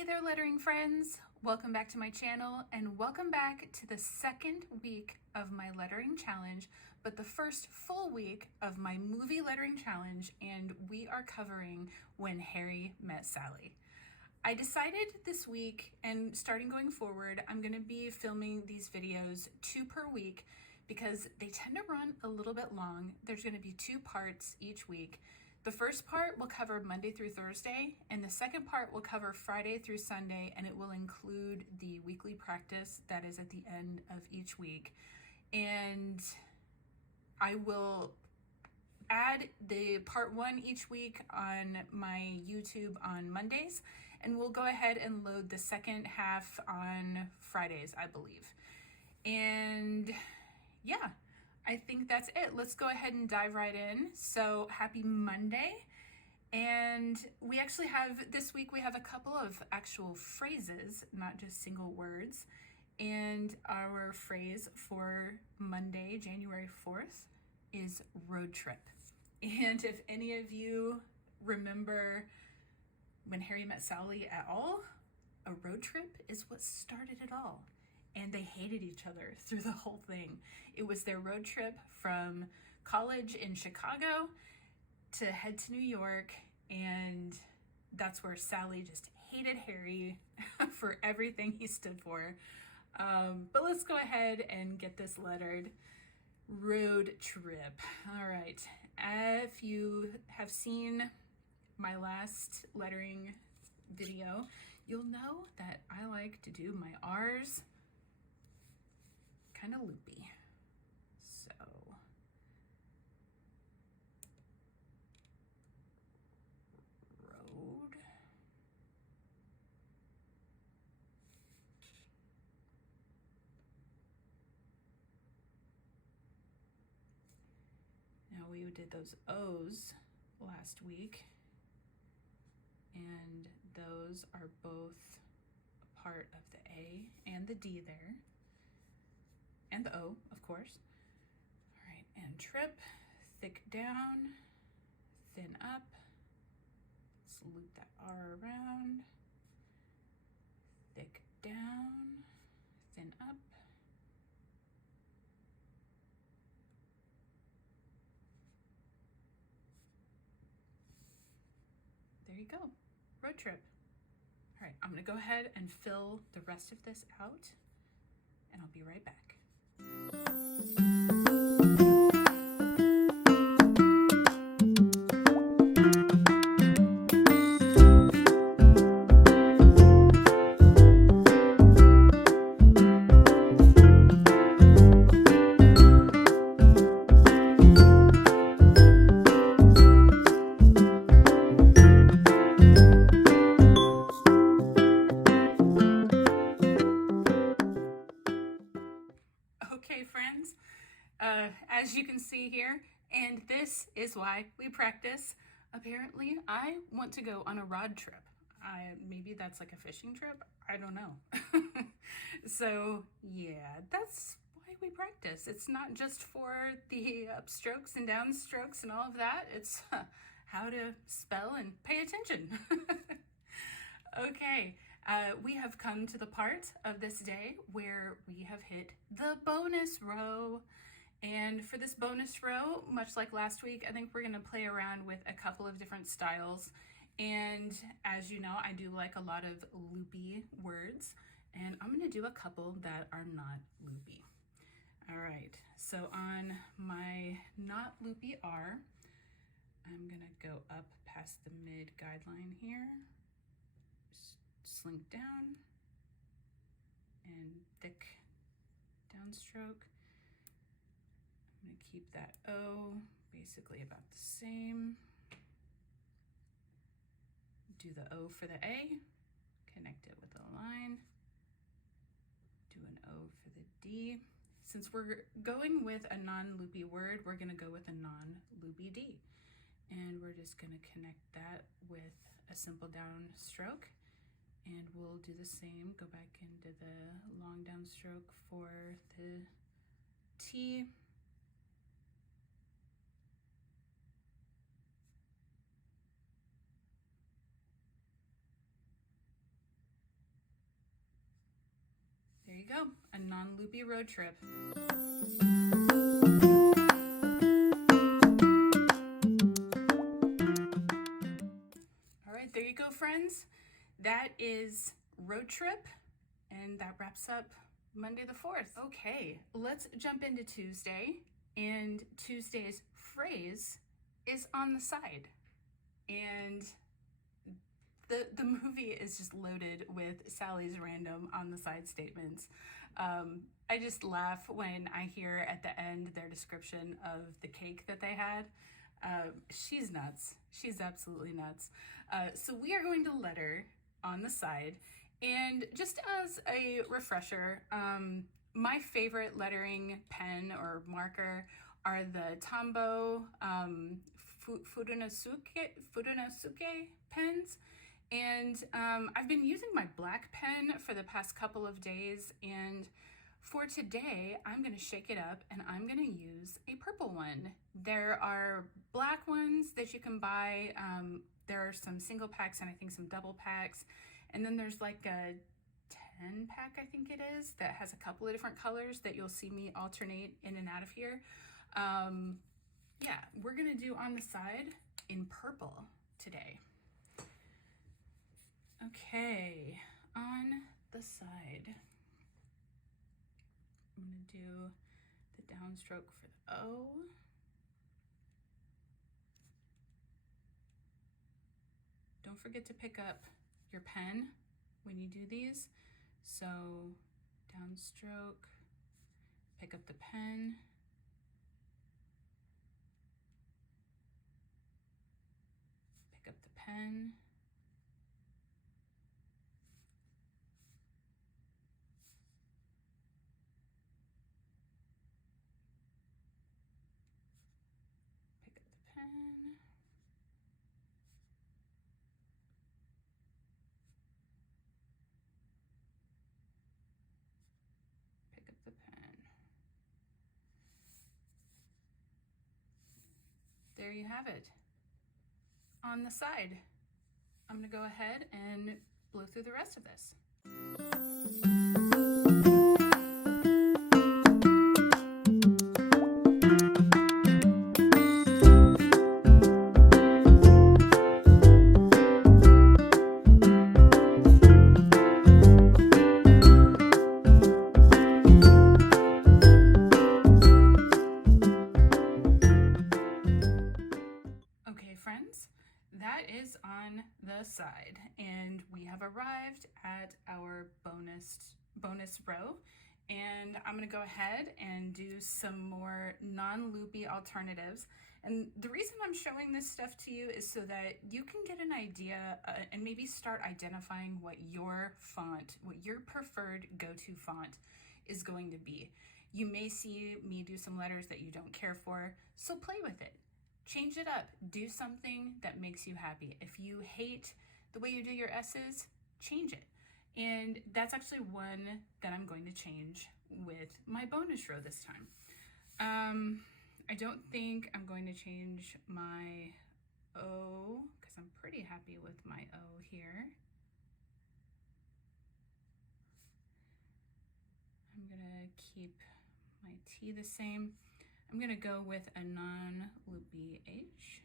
Hey there, lettering friends. Welcome back to my channel and welcome back to the second week of my lettering challenge, but the first full week of my movie lettering challenge, and we are covering When Harry Met Sally. I decided this week and starting going forward, I'm going to be filming these videos 2 per week because they tend to run a little bit long. There's going to be 2 parts each week. The first part will cover Monday through Thursday, and the second part will cover Friday through Sunday, and it will include the weekly practice that is at the end of each week. And I will add the part 1 each week on my YouTube on Mondays, and we'll go ahead and load the second half on Fridays, I believe. And yeah, I think that's it. Let's go ahead and dive right in. So happy Monday. And we actually have, this week we have a couple of actual phrases, not just single words. And our phrase for Monday, January 4th is road trip. And if any of you remember When Harry Met Sally at all, a road trip is what started it all. And they hated each other through the whole thing. It was their road trip from college in Chicago to head to New York, and that's where Sally just hated Harry for everything he stood for. But let's go ahead and get this lettered. Road trip. All right. If you have seen my last lettering video, you'll know that I like to do my R's kind of loopy. So road. Now we did those O's last week, and those are both a part of the A and the D there. And the O, of course. All right, and trip, thick down, thin up. Let's loop that R around. Thick down, thin up. There you go, road trip. All right, I'm gonna go ahead and fill the rest of this out, and I'll be right back. Okay, friends, as you can see here, and this is why we practice. Apparently, I want to go on a rod trip. Maybe that's like a fishing trip. I don't know. So yeah, that's why we practice. It's not just for the upstrokes and downstrokes and all of that. It's how to spell and pay attention. Okay. We have come to the part of this day where we have hit the bonus row. And for this bonus row, much like last week, I think we're going to play around with a couple of different styles. And as you know, I do like a lot of loopy words, and I'm going to do a couple that are not loopy. All right, so on my not loopy R, I'm going to go up past the mid guideline here. Slink down and thick downstroke. I'm going to keep that O basically about the same. Do the O for the A, connect it with a line. Do an O for the D. Since we're going with a non-loopy word, we're going to go with a non-loopy D. And we're just going to connect that with a simple downstroke. And we'll do the same, go back into the long downstroke for the T. you go, a non-loopy road trip. All right, there you go, friends. That is road trip, and that wraps up Monday the 4th. Okay, let's jump into Tuesday, and Tuesday's phrase is on the side. And the movie is just loaded with Sally's random on the side statements. I just laugh when I hear at the end their description of the cake that they had. She's nuts. She's absolutely nuts. So we are going to letter on the side. And just as a refresher, my favorite lettering pen or marker are the Tombow Furunosuke pens. And I've been using my black pen for the past couple of days, and for today I'm going to shake it up and I'm going to use a purple one. There are black ones that you can buy. There are some single packs and I think some double packs, and then there's like a 10 pack, I think it is, that has a couple of different colors that you'll see me alternate in and out of here. Yeah, we're going to do on the side in purple today. Okay, on the side, I'm going to do the downstroke for the O. Don't forget to pick up your pen when you do these. So downstroke, pick up the pen, pick up the pen, pick up the pen, pick up the pen. There you have it. On the side, I'm going to go ahead and blow through the rest of this. That is on the side, and we have arrived at our bonus row, and I'm going to go ahead and do some more non-loopy alternatives. And the reason I'm showing this stuff to you is so that you can get an idea and maybe start identifying what your font, what your preferred go-to font is going to be. You may see me do some letters that you don't care for, so play with it. Change it up. Do something that makes you happy. If you hate the way you do your S's, change it. And that's actually one that I'm going to change with my bonus row this time. I don't think I'm going to change my O because I'm pretty happy with my O here. I'm gonna keep my T the same. I'm going to go with a non-loopy H.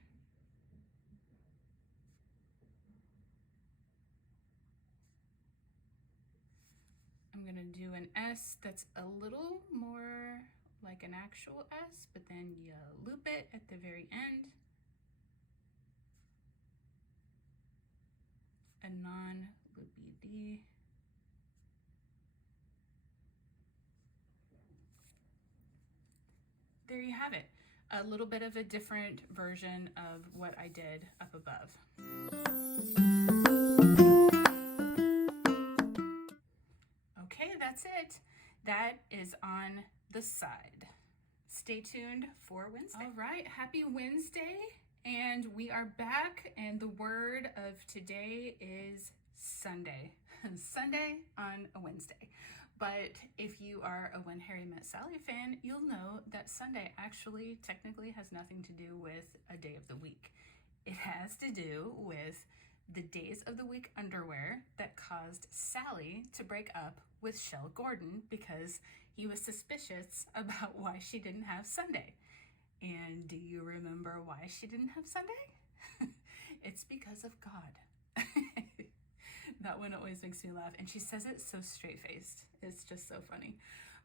I'm going to do an S that's a little more like an actual S, but then you loop it at the very end. A non-loopy D. There you have it. A little bit of a different version of what I did up above. Okay, that's it. That is on the side. Stay tuned for Wednesday. All right, happy Wednesday. And we are back, and the word of today is Sunday. Sunday on a Wednesday. But if you are a When Harry Met Sally fan, you'll know that Sunday actually technically has nothing to do with a day of the week. It has to do with the days of the week underwear that caused Sally to break up with Shell Gordon because he was suspicious about why she didn't have Sunday. And do you remember why she didn't have Sunday? It's because of God. That one always makes me laugh. And she says it so straight-faced. It's just so funny.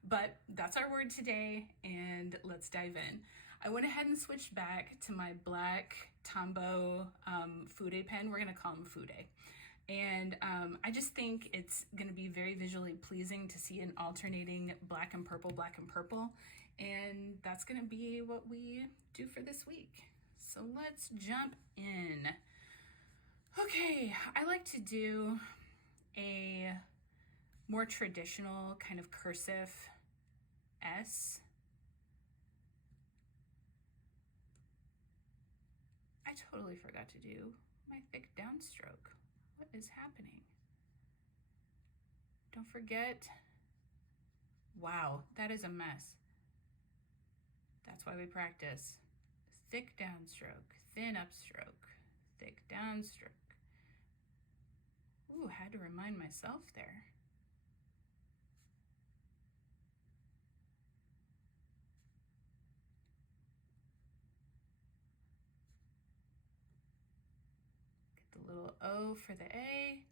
But that's our word today, and let's dive in. I went ahead and switched back to my black Tombow Fude pen. We're going to call him Fude. And I just think it's going to be very visually pleasing to see an alternating black and purple. And that's going to be what we do for this week. So let's jump in. Okay, I like to do a more traditional kind of cursive S. I totally forgot to do my thick downstroke. What is happening? Don't forget. Wow, that is a mess. That's why we practice. Thick downstroke, thin upstroke, thick downstroke. Ooh, had to remind myself there. Get the little O for the A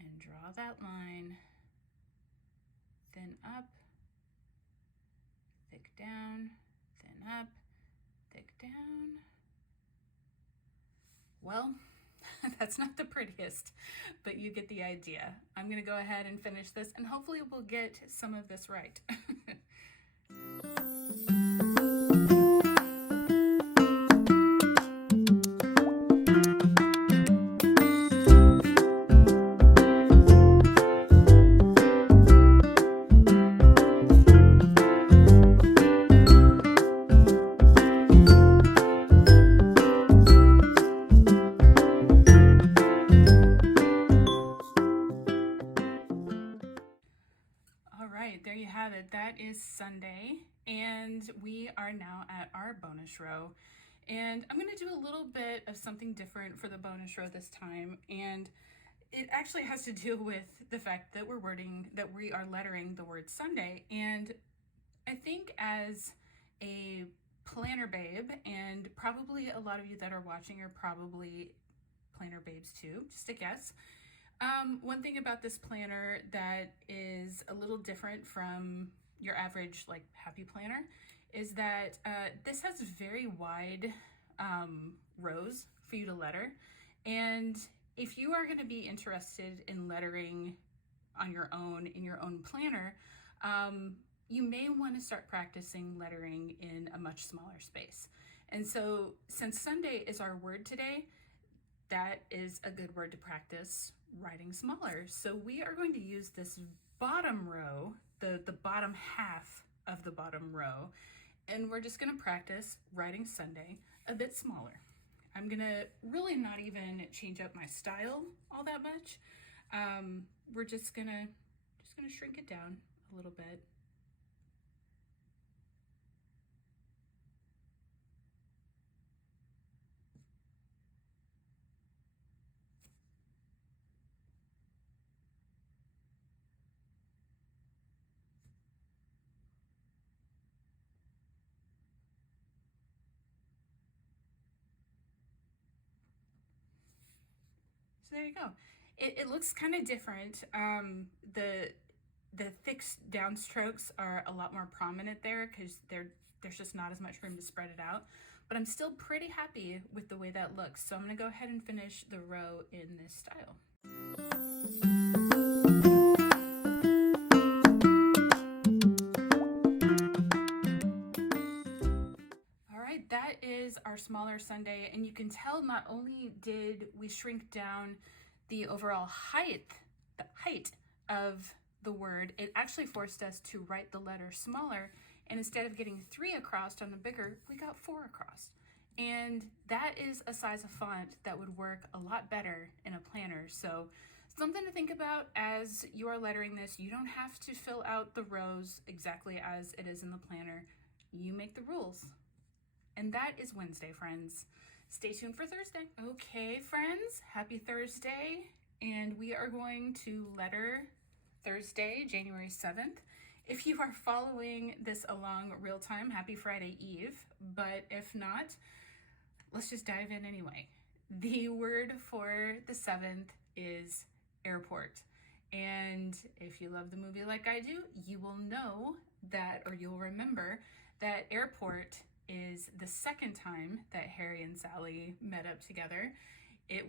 and draw that line. Thin up, thick down, thin up, thick down. Well, that's not the prettiest, but you get the idea. I'm gonna go ahead and finish this and hopefully we'll get some of this right. There you have it. That is Sunday, and we are now at our bonus row. And I'm going to do a little bit of something different for the bonus row this time, and it actually has to do with the fact that we are lettering the word Sunday. And I think as a planner babe, and probably a lot of you that are watching are probably planner babes too, just a guess. One thing about this planner that is a little different from your average like happy planner is that this has very wide rows for you to letter. And if you are going to be interested in lettering on your own in your own planner, you may want to start practicing lettering in a much smaller space. And so since Sunday is our word today, that is a good word to practice writing smaller. So we are going to use this bottom row, the bottom half of the bottom row, and we're just going to practice writing Sunday a bit smaller. I'm going to really not even change up my style all that much. We're just going to shrink it down a little bit. So there you go. It looks kind of different. The thick downstrokes are a lot more prominent there because there's just not as much room to spread it out. But I'm still pretty happy with the way that looks. So I'm going to go ahead and finish the row in this style. That is our smaller Sunday, and you can tell not only did we shrink down the overall height of the word, it actually forced us to write the letter smaller, and instead of getting 3 across on the bigger, we got 4 across. And that is a size of font that would work a lot better in a planner. So something to think about as you are lettering this. You don't have to fill out the rows exactly as it is in the planner. You make the rules. And that is Wednesday, friends. Stay tuned for Thursday. Okay, friends, happy Thursday. and we are going to letter Thursday, January 7th. If you are following this along real time, happy Friday Eve, but if not, let's just dive in anyway. The word for the 7th is airport. And if you love the movie like I do, you will know that, or you'll remember that airport is the second time that Harry and Sally met up together. They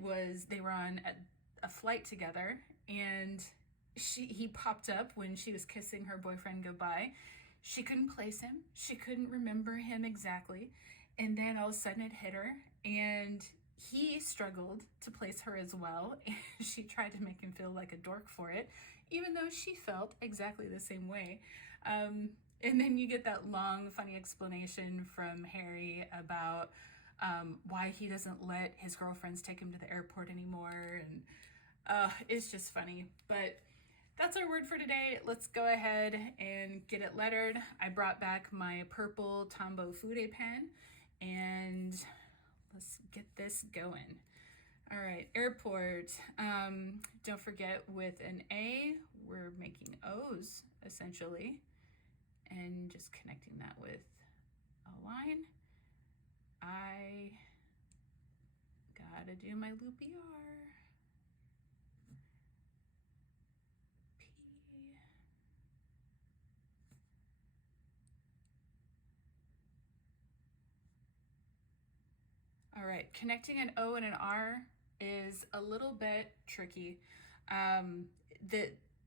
were on a flight together, and he popped up when she was kissing her boyfriend goodbye. She couldn't place him. She couldn't remember him exactly. And then all of a sudden it hit her, and he struggled to place her as well. And she tried to make him feel like a dork for it, even though she felt exactly the same way. And then you get that long, funny explanation from Harry about why he doesn't let his girlfriends take him to the airport anymore. And it's just funny. But that's our word for today. Let's go ahead and get it lettered. I brought back my purple Tombow Fude pen, and let's get this going. All right, airport. Don't forget, with an A, we're making O's essentially, and just connecting that with a line. I gotta do my loopy R. P. All right, connecting an O and an R is a little bit tricky.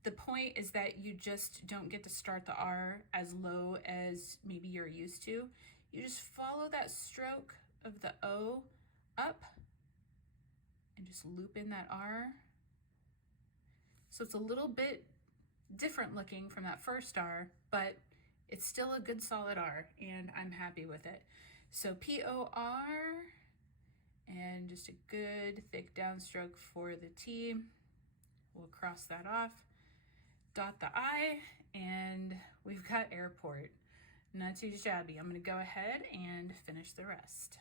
The point is that you just don't get to start the R as low as maybe you're used to. You just follow that stroke of the O up and just loop in that R. So it's a little bit different looking from that first R, but it's still a good solid R, and I'm happy with it. So P-O-R, and just a good thick downstroke for the T. We'll cross that off, dot the I, and we've got airport. Not too shabby. I'm going to go ahead and finish the rest.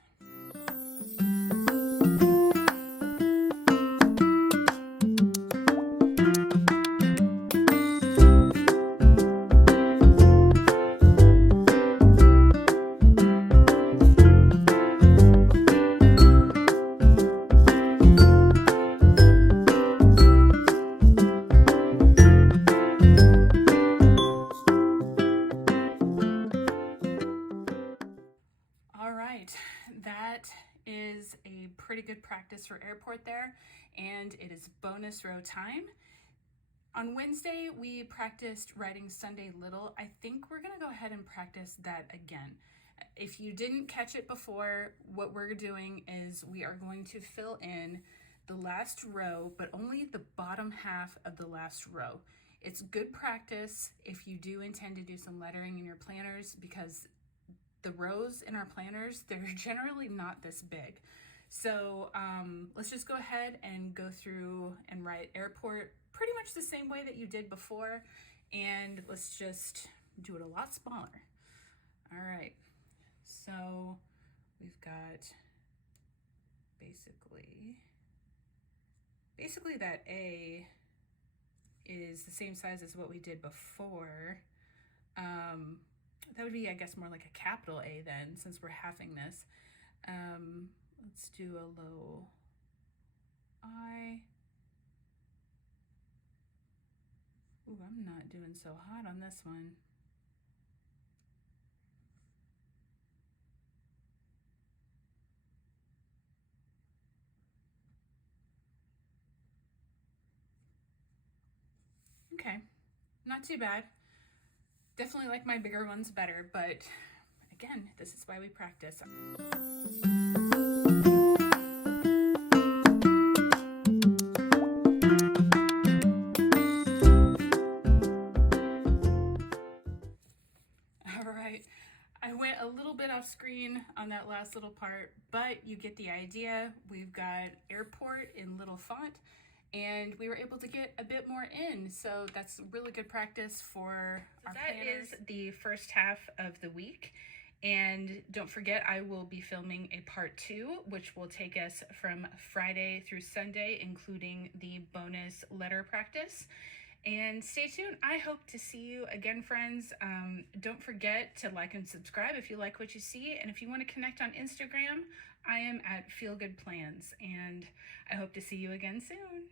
That is a pretty good practice for airport there, and it is bonus row time. On Wednesday, we practiced writing Sunday Little. I think we're gonna go ahead and practice that again. If you didn't catch it before, what we're doing is we are going to fill in the last row, but only the bottom half of the last row. It's good practice if you do intend to do some lettering in your planners, because the rows in our planners, they're generally not this big. So let's just go ahead and go through and write airport pretty much the same way that you did before, and let's just do it a lot smaller. All right, so we've got basically that A is the same size as what we did before. That would be, I guess, more like a capital A then, since we're halving this. Let's do a low I. Ooh, I'm not doing so hot on this one. Okay, not too bad. Definitely like my bigger ones better, but again, this is why we practice. All right, I went a little bit off screen on that last little part, but you get the idea. We've got airport in little font, and we were able to get a bit more in, so that's really good practice for our planners. That is the first half of the week, And don't forget, I will be filming a part 2, which will take us from Friday through Sunday, including the bonus letter practice. And stay tuned. I hope to see you again, friends. Don't forget to like and subscribe if you like what you see. And if you want to connect on Instagram, I am at Feel Good Plans. And I hope to see you again soon.